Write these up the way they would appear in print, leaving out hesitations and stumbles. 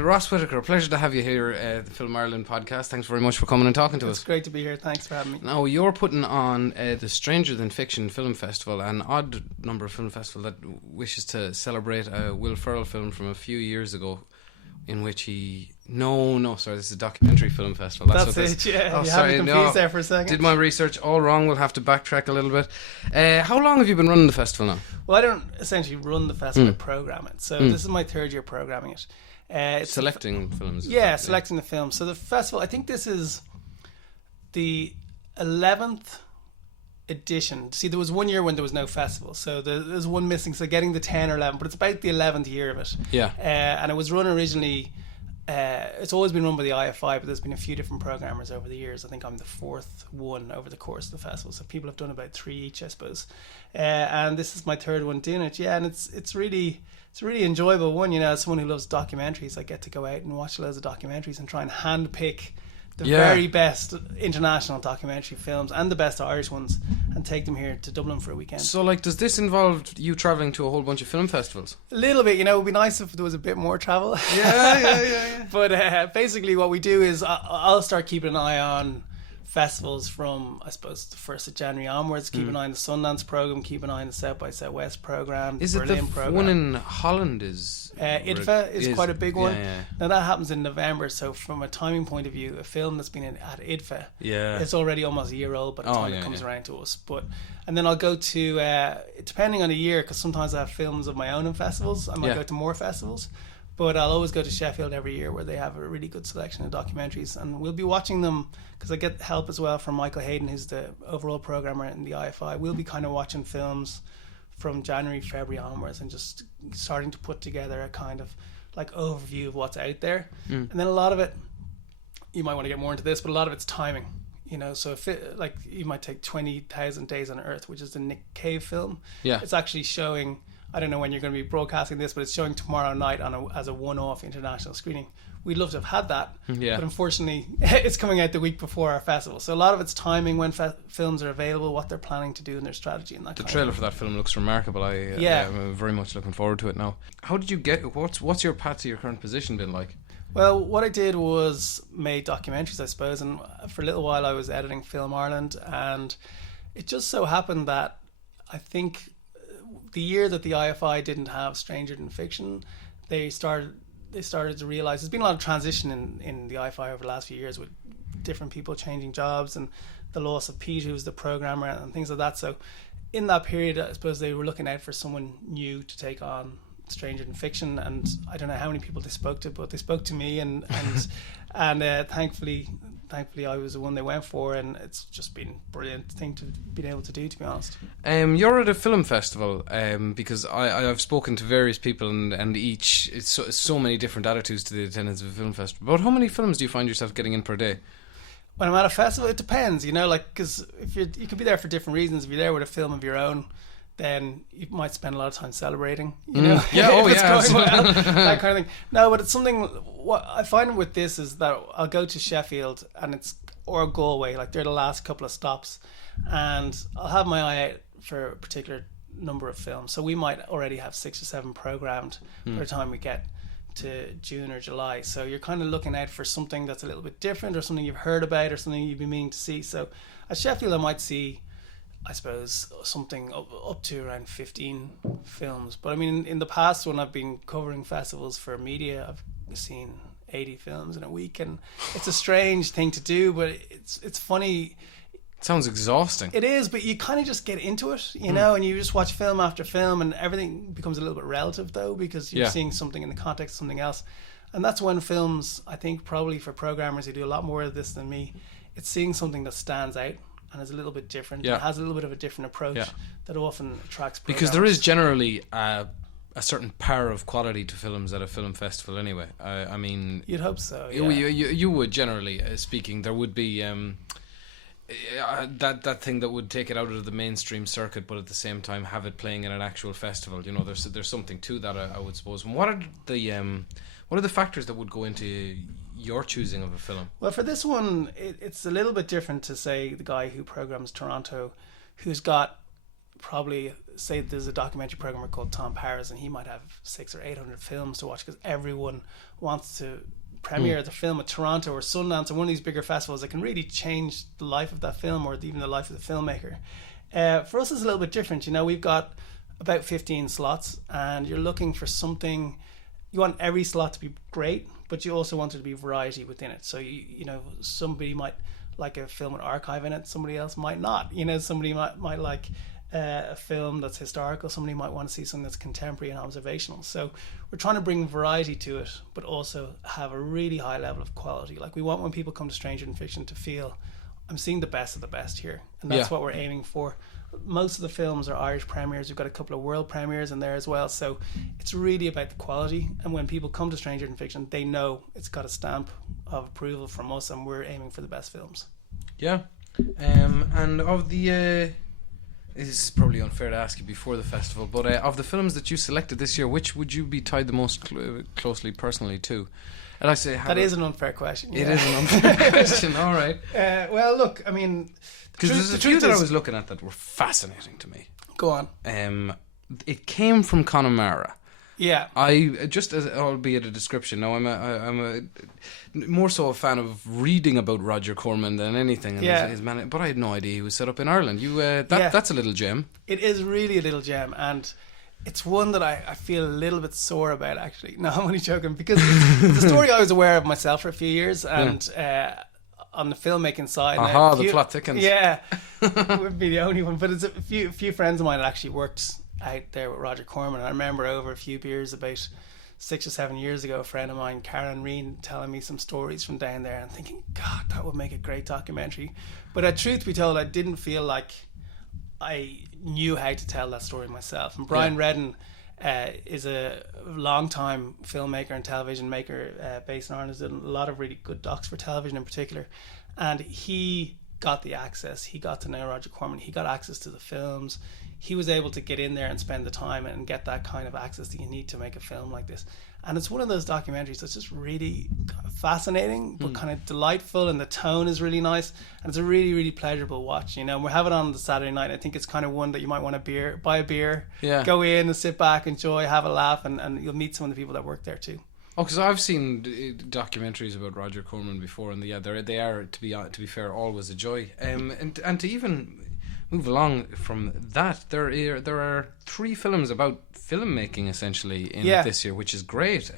Ross Whitaker, a pleasure to have you here at the Film Ireland podcast. Thanks very much for coming and talking to us. It's great to be here. Thanks for having me. Now, you're putting on the Stranger Than Fiction Film Festival, an odd number of film festival that wishes to celebrate a Will Ferrell film from a few years ago, in which he... this is a documentary film festival. That's it, yeah. You had me confused there for a second. Did my research all wrong. We'll have to backtrack a little bit. How long have you been running the festival now? Well, I don't essentially run the festival, I program it. So this is my third year programming it. It's selecting films. Yeah, selecting the films. So the festival, I think this is the 11th edition. See, there was 1 year when there was no festival, so there's one missing, so getting the 10 or 11, but it's about the 11th year of it. Yeah. And it was run originally... it's always been run by the IFI, but there's been a few different programmers over the years. I think I'm the fourth one over the course of the festival, so people have done about 3 each, I suppose. And this is my third one doing it. Yeah, and it's really a really enjoyable one. You know, as someone who loves documentaries, I get to go out and watch loads of documentaries and try and handpick the very best international documentary films and the best Irish ones and take them here to Dublin for a weekend. So, like, does this involve you travelling to a whole bunch of film festivals? A little bit, you know. It would be nice if there was a bit more travel. Yeah. But basically what we do is I'll start keeping an eye on festivals from, I suppose, the 1st of January onwards. Keep an eye on the Sundance programme, keep an eye on the South by Southwest programme, is Berlin it the programme. one in Holland is... IFI is quite a big one. Yeah. Now that happens in November, so from a timing point of view, a film that's been at IFI, it's already almost a year old by the time it comes around to us. And then I'll go to, depending on the year, because sometimes I have films of my own in festivals, I might go to more festivals. But I'll always go to Sheffield every year, where they have a really good selection of documentaries, and we'll be watching them because I get help as well from Michael Hayden, who's the overall programmer in the IFI. We'll be kind of watching films from January, February onwards, and just starting to put together a kind of like overview of what's out there. And then a lot of it, you might want to get more into this, but a lot of it's timing. You know, so if it, like, you might take 20,000 Days on Earth, which is the Nick Cave film. Yeah, it's actually showing. I don't know when you're going to be broadcasting this, but it's showing tomorrow night as a one-off international screening. We'd love to have had that, but unfortunately it's coming out the week before our festival. So a lot of it's timing, when films are available, what they're planning to do, and their strategy. And the trailer for that film looks remarkable. I'm very much looking forward to it now. How did you get? What's your path to your current position been like? Well, what I did was made documentaries, I suppose, and for a little while I was editing Film Ireland, and it just so happened that I think the year that the IFI didn't have Stranger Than Fiction, they started to realise there's been a lot of transition in the IFI over the last few years, with different people changing jobs and the loss of Pete, who was the programmer, and things like that. So in that period, I suppose they were looking out for someone new to take on Stranger Than Fiction, and I don't know how many people they spoke to, but they spoke to me, and thankfully I was the one they went for, and it's just been a brilliant thing to be able to do, to be honest. You're at a film festival, because I've spoken to various people, and each, it's so many different attitudes to the attendance of a film festival. But how many films do you find yourself getting in per day? When I'm at a festival, it depends, you know, like, because if you can be there for different reasons. If you're there with a film of your own, then you might spend a lot of time celebrating, you know. Going well, that kind of thing. No, but it's something. What I find with this is that I'll go to Sheffield or Galway, like they're the last couple of stops, and I'll have my eye out for a particular number of films. So we might already have 6 or 7 programmed by the time we get to June or July. So you're kind of looking out for something that's a little bit different, or something you've heard about, or something you've been meaning to see. So at Sheffield, I might see, I suppose, something up to around 15 films. But I mean, in the past, when I've been covering festivals for media, I've seen 80 films in a week, and it's a strange thing to do, but it's funny. It sounds exhausting. It is, but you kind of just get into it, you know, and you just watch film after film, and everything becomes a little bit relative, though, because you're seeing something in the context of something else. And that's when films, I think, probably for programmers who do a lot more of this than me, it's seeing something that stands out and is a little bit different, and has a little bit of a different approach that often attracts programmers. Because there is generally a certain power of quality to films at a film festival anyway. I mean... You'd hope so, You would, generally speaking. There would be that thing that would take it out of the mainstream circuit, but at the same time have it playing in an actual festival. You know, there's something to that, I would suppose. And what are the factors that would go into your choosing of a film? Well, for this one, it's a little bit different to, say, the guy who programs Toronto, who's got probably say there's a documentary programmer called Tom Paris, and he might have 600 or 800 films to watch because everyone wants to premiere the film at Toronto or Sundance or one of these bigger festivals that can really change the life of that film or even the life of the filmmaker. For us, it's a little bit different. You know, we've got about 15 slots, and you're looking for something. You want every slot to be great, but you also want there to be variety within it. So you know, somebody might like a film with archive in it, somebody else might not. You know, somebody might like a film that's historical, somebody might want to see something that's contemporary and observational. So we're trying to bring variety to it, but also have a really high level of quality. Like, we want when people come to Stranger Than Fiction to feel, I'm seeing the best of the best here, and that's what we're aiming for. Most of the films are Irish premieres. We've got a couple of world premieres in there as well, so it's really about the quality. And when people come to Stranger Than Fiction, they know it's got a stamp of approval from us, and we're aiming for the best films. And of the this is probably unfair to ask you before the festival, but of the films that you selected this year, which would you be tied the most closely personally to? And I say that is an unfair question. It is an unfair question. All right. Well, look, I mean, because there's a few that I was looking at that were fascinating to me. Go on. It came from Connemara. Yeah. I just, as albeit a description. Now I'm a more so a fan of reading about Roger Corman than anything. And his man, but I had no idea he was set up in Ireland. That's a little gem. It is really a little gem, and it's one that I feel a little bit sore about, actually. No, I'm only joking, because it's a story I was aware of myself for a few years, and on the filmmaking side. The plot thickens. Yeah, wouldn't be the only one, but it's a few friends of mine that actually worked out there with Roger Corman. I remember over a few beers about 6 or 7 years ago, a friend of mine, Ciarín, telling me some stories from down there, and thinking, God, that would make a great documentary. But truth be told, I didn't feel like I knew how to tell that story myself. And Brian Redden is a long-time filmmaker and television maker based in Ireland. He's done a lot of really good docs for television in particular, and he got the access. He got to know Roger Corman. He got access to the films. He was able to get in there and spend the time and get that kind of access that you need to make a film like this. And it's one of those documentaries that's just really fascinating, but kind of delightful, and the tone is really nice, and it's a really, really pleasurable watch. You know, and we're having it on the Saturday night. I think it's kind of one that you might want to buy a beer, go in and sit back, enjoy, have a laugh, and you'll meet some of the people that work there too. Oh, because I've seen documentaries about Roger Corman before, and they are to be fair, always a joy. And to even move along from that, there are 3 films about filmmaking essentially in it this year, which is great.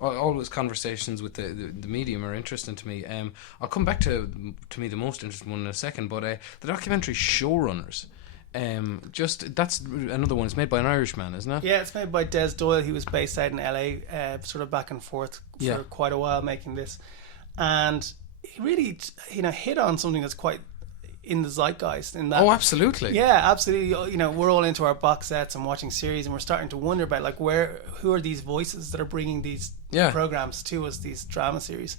Always conversations with the medium are interesting to me. I'll come back to me the most interesting one in a second, but the documentary Showrunners. That's another one. It's made by an Irishman, isn't it? Yeah, it's made by Des Doyle. He was based out in LA, sort of back and forth for quite a while making this, and he really, hit on something that's quite in the zeitgeist. In that, oh, absolutely. Yeah, absolutely. We're all into our box sets and watching series, and we're starting to wonder about who are these voices that are bringing these programs to us, these drama series.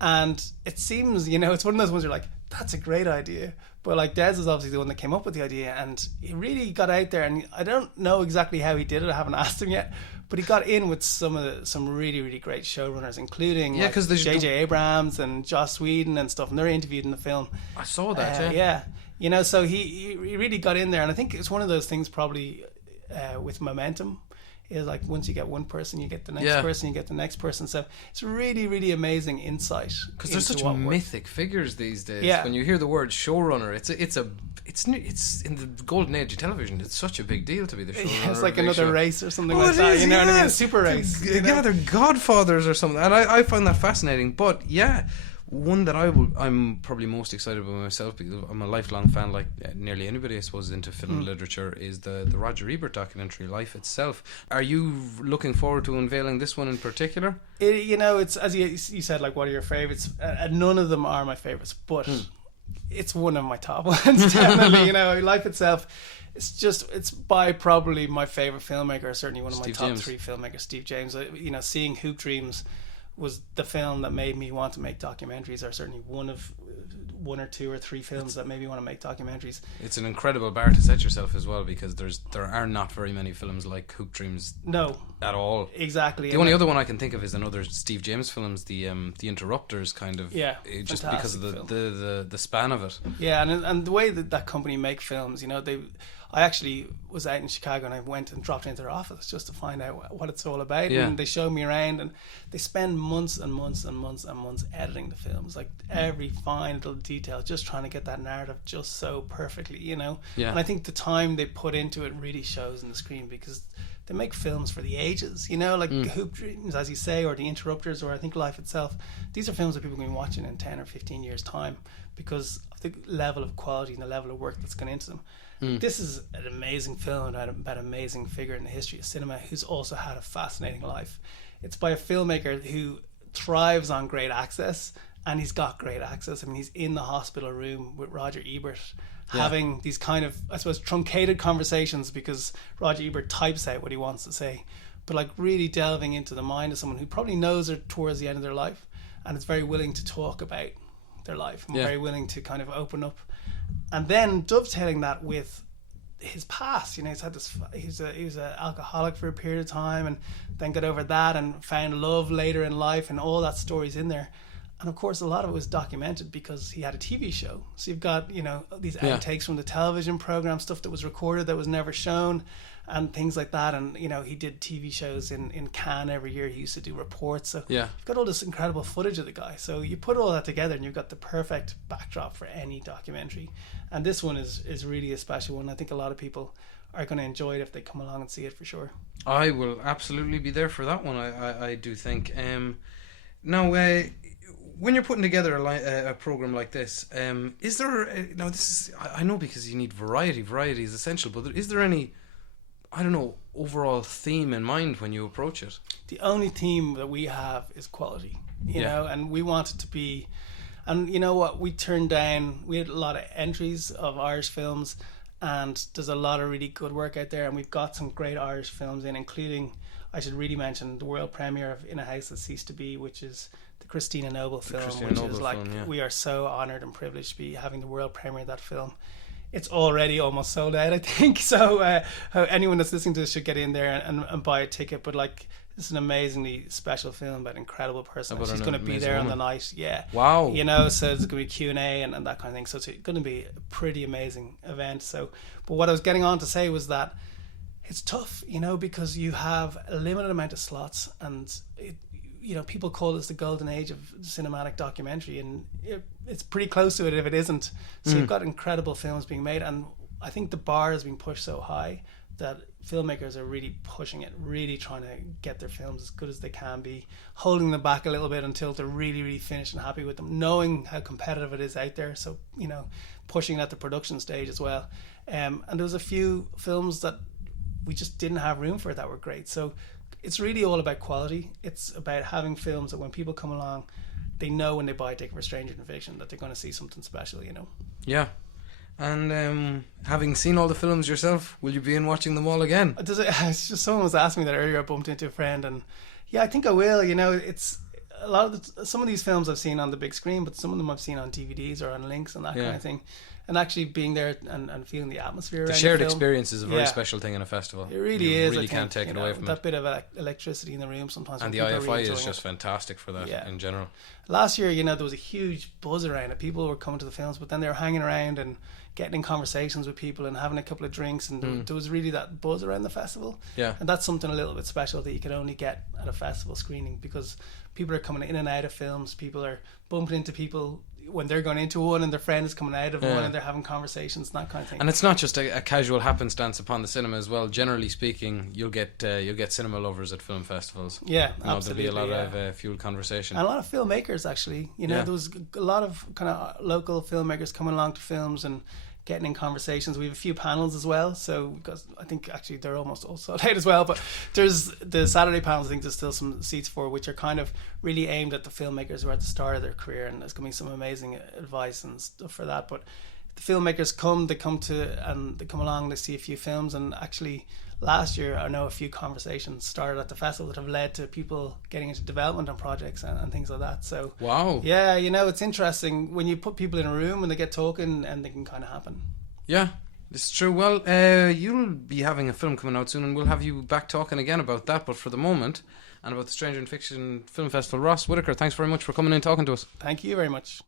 And it seems, it's one of those ones you're like, that's a great idea. But Des is obviously the one that came up with the idea, and he really got out there, and I don't know exactly how he did it. I haven't asked him yet, but he got in with some really, really great showrunners, including because there's J.J. Abrams and Joss Whedon and stuff, and they're interviewed in the film. I saw that. So he really got in there, and I think it's one of those things probably with momentum. Is once you get one person, you get the next person, you get the next person. So it's really, really amazing insight. Because there's such mythic figures these days. Yeah. When you hear the word showrunner, it's in the golden age of television. It's such a big deal to be the showrunner. It's like another race or something like that. You know what I mean? A super race. Yeah, they're godfathers or something, and I find that fascinating. But one that I'm probably most excited about myself, because I'm a lifelong fan, like nearly anybody I suppose into film literature, is the Roger Ebert documentary Life Itself. Are you looking forward to unveiling this one in particular? It's as you said, what are your favourites? None of them are my favourites, but it's one of my top ones, definitely. Life Itself, it's by probably my favourite filmmaker, certainly one of my top 3 filmmakers, Steve James. Seeing Hoop Dreams was the film that made me want to make documentaries, or certainly one or 2 or 3 films that made me want to make documentaries. It's an incredible bar to set yourself as well, because there are not very many films like Hoop Dreams. No, at all. Exactly. The only other one I can think of is another Steve James films, the Interrupters, kind of. Yeah, just because of the span of it. Yeah, and the way that company make films, I actually was out in Chicago and I went and dropped into their office just to find out what it's all about. Yeah. And they showed me around, and they spend months and months and months and months editing the films, like every fine little detail, just trying to get that narrative just so perfectly, Yeah. And I think the time they put into it really shows on the screen, because they make films for the ages, like Hoop Dreams, as you say, or The Interrupters, or I think Life Itself. These are films that people can be watching in 10 or 15 years' time because of the level of quality and the level of work that's gone into them. This is an amazing film about an amazing figure in the history of cinema who's also had a fascinating life. It's by a filmmaker who thrives on great access, and he's got great access. I mean, he's in the hospital room with Roger Ebert, having these kind of, I suppose, truncated conversations, because Roger Ebert types out what he wants to say, but like really delving into the mind of someone who probably knows her towards the end of their life, and is very willing to talk about their life, and very willing to kind of open up. And then dovetailing that with his past, he's had this. He was an alcoholic for a period of time, and then got over that and found love later in life, and all that story's in there. And of course, a lot of it was documented because he had a TV show. So you've got these outtakes from the television program, stuff that was recorded that was never shown, and things like that. And he did TV shows in Cannes every year. He used to do reports. So you've got all this incredible footage of the guy. So you put all that together, and you've got the perfect backdrop for any documentary. And this one is really a special one. I think a lot of people are going to enjoy it if they come along and see it, for sure. I will absolutely be there for that one. I do think. Now, when you're putting together a program like this, is there I know, because you need variety is essential, but is there any, I don't know, overall theme in mind when you approach it? The only theme that we have is quality, you know, and we want it to be, and you know what, we turned down, we had a lot of entries of Irish films, and there's a lot of really good work out there, and we've got some great Irish films in, including, I should really mention, the world premiere of In a House That Ceased to Be, which is the Christina Noble film, we are so honoured and privileged to be having the world premiere of that film. It's already almost sold out, I think, so anyone that's listening to this should get in there and buy a ticket. But it's an amazingly special film about an incredible person. She's going to be there on the night. Wow. So there's going to be Q&A and that kind of thing, so it's going to be a pretty amazing event. So, but what I was getting on to say was that it's tough, because you have a limited amount of slots, and people call this the golden age of cinematic documentary, and it's pretty close to it if it isn't. So you've got incredible films being made, and I think the bar has been pushed so high that filmmakers are really pushing it, really trying to get their films as good as they can be, holding them back a little bit until they're really, really finished and happy with them, knowing how competitive it is out there. So, pushing it at the production stage as well. And there was a few films that we just didn't have room for that were great. So it's really all about quality. It's about having films that when people come along, they know when they buy a ticket for Stranger Than Fiction that they're going to see something special, Yeah. And having seen all the films yourself, will you be in watching them all again? It's just, someone was asking me that earlier. I bumped into a friend, and yeah, I think I will. It's a lot of some of these films I've seen on the big screen, but some of them I've seen on DVDs or on links and that kind of thing. And actually being there and feeling the atmosphere. The shared experience is a very special thing in a festival. It really is. You really can't take it away from that it. That bit of electricity in the room sometimes. And the IFI is just fantastic for that in general. Last year, there was a huge buzz around it. People were coming to the films, but then they were hanging around and getting in conversations with people and having a couple of drinks, and there was really that buzz around the festival. Yeah. And that's something a little bit special that you can only get at a festival screening, because people are coming in and out of films. People are bumping into people when they're going into one, and their friend is coming out of one, and they're having conversations and that kind of thing. And it's not just a casual happenstance upon the cinema as well. Generally speaking, you'll get cinema lovers at film festivals. Yeah, absolutely. There'll be a lot of fuel conversation. And a lot of filmmakers, actually. There was a lot of kind of local filmmakers coming along to films and getting in conversations. We have a few panels as well, so because I think actually they're almost all sold out as well, but there's the Saturday panels, I think there's still some seats for, which are kind of really aimed at the filmmakers who are at the start of their career, and there's going to be some amazing advice and stuff for that. But the filmmakers they come along, they see a few films, and actually last year I know a few conversations started at the festival that have led to people getting into development on projects and things like that. So wow, yeah, it's interesting when you put people in a room and they get talking, and they can kind of happen. Yeah, This is true. Well, you'll be having a film coming out soon, and we'll have you back talking again about that. But for the moment, and about the Stranger in Fiction Film Festival, Ross Whitaker, thanks very much for coming in and talking to us. Thank you very much.